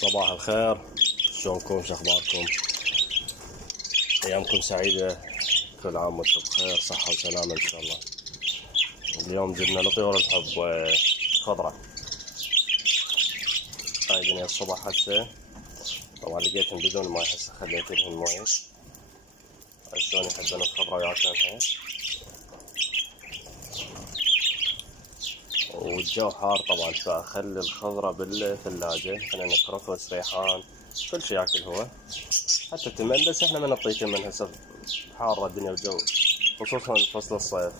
صباح الخير، شلونكم؟ شخباركم؟ ايامكم سعيدة، كل عام وانتم بخير، صحة وسلامة ان شاء الله. اليوم جبنا لطيور الحب خضرة. هاي دنيا الصبح هسه، طبعا لقيتهم بدون ماي، هسه خليت لهم ماي. هاي شلون يحبون الخضرة وياكلونها. والجو حار طبعا، فاخلي الخضرة بالثلاجة، خلينا كرفس ريحان كل شي ياكل هو، حتى تمن. بس احنا ما نعطيه تمن هسه، حارة الدنيا والجو، خصوصا فصل الصيف.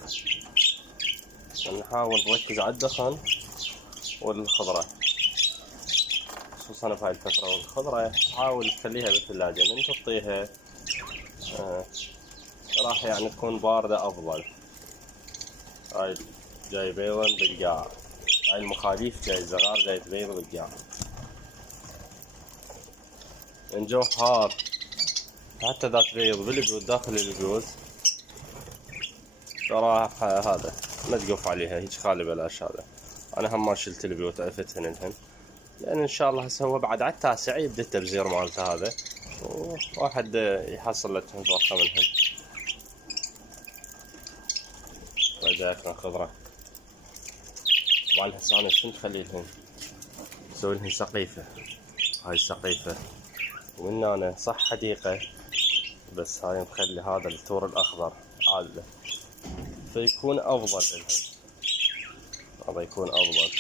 نحاول نركز على الدخن والخضرة، خصوصا في هاي الفترة. والخضرة حاول تخليها بالثلاجة، من تعطيها راح يعني تكون باردة أفضل. هاي جاي بيضا بالقاع، هاي المخاليف جاي زغار جاي تبيض بالقاع. من جو حار حتى ذا تبيض بالبيوت، داخل البيوت صراحة هذا ما تقف عليها هيك خالي بلاش. هذا أنا هم ما شلت البيوت عفتهن لهن، لأن إن شاء الله هسه هو بعد على التاسع يبدأ التبزير مالته هذا، وواحد يحصل له فرخة منهن. وإذا ياكلون خضرة طبعا هسه أنا شنو نخلي لهن؟ نسوي لهن سقيفة. هاي السقيفة ومن أنا صح حديقة، بس هاي مخلي هذا الثور الأخضر عالة، فيكون أفضل لهن. هذا يكون أفضل.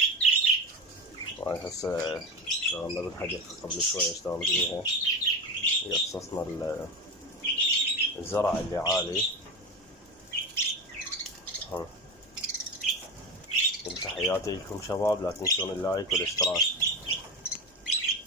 هاي هسه اشتغلنا بالحديقة قبل شوية، اشتغلنا بيها، قصصنا الزرع اللي عالي. تحياتي لكم شباب، لا تنسون اللايك والاشتراك.